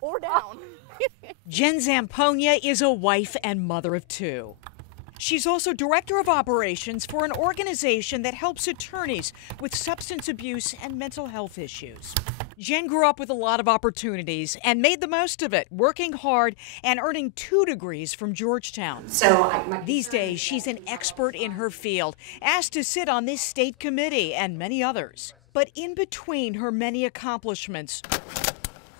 or down. Jen Zampogna is a wife and mother of two. She's also director of operations for an organization that helps attorneys with substance abuse and mental health issues. Jen grew up with a lot of opportunities and made the most of it, working hard and earning 2 degrees from Georgetown. These days, she's an expert in her field, asked to sit on this state committee and many others. But in between her many accomplishments,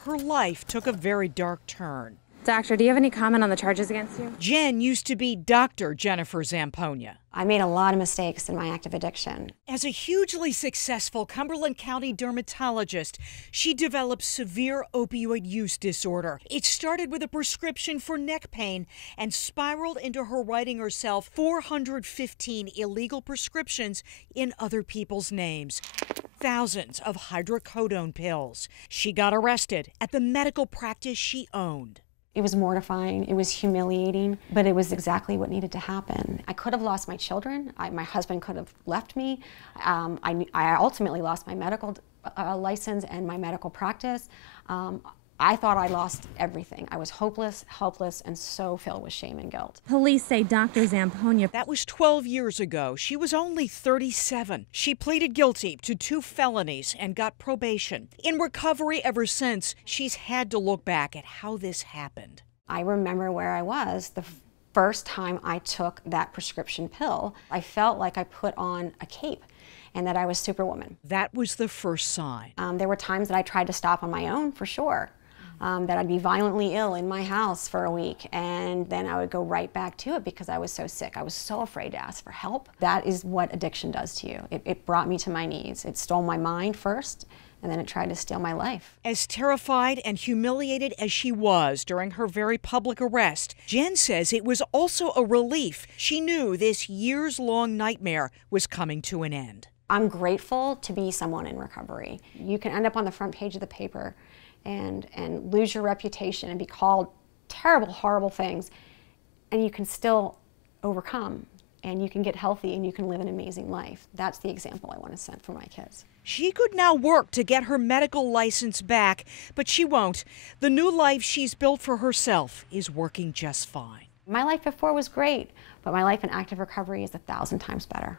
her life took a very dark turn. Doctor, do you have any comment on the charges against you? Jen used to be Dr. Jennifer Zampogna. I made a lot of mistakes in my active addiction. As a hugely successful Cumberland County dermatologist, she developed severe opioid use disorder. It started with a prescription for neck pain and spiraled into her writing herself 415 illegal prescriptions in other people's names. Thousands of hydrocodone pills. She got arrested at the medical practice she owned. It was mortifying, it was humiliating, but it was exactly what needed to happen. I could have lost my children, my husband could have left me. I ultimately lost my medical license and my medical practice. I thought I lost everything. I was hopeless, helpless, and so filled with shame and guilt. Police say Dr. Zampogna. That was 12 years ago. She was only 37. She pleaded guilty to 2 felonies and got probation. In recovery ever since, she's had to look back at how this happened. I remember where I was the first time I took that prescription pill. I felt like I put on a cape and that I was Superwoman. That was the first sign. There were times that I tried to stop on my own, for sure. That I'd be violently ill in my house for a week, and then I would go right back to it because I was so sick. I was so afraid to ask for help. That is what addiction does to you. It brought me to my knees. It stole my mind first, and then it tried to steal my life. As terrified and humiliated as she was during her very public arrest, Jen says it was also a relief. She knew this years-long nightmare was coming to an end. I'm grateful to be someone in recovery. You can end up on the front page of the paper and lose your reputation and be called terrible, horrible things, and you can still overcome, and you can get healthy, and you can live an amazing life. That's the example I want to set for my kids. She could now work to get her medical license back, but she won't. The new life she's built for herself is working just fine. My life before was great, but my life in active recovery is 1,000 times better.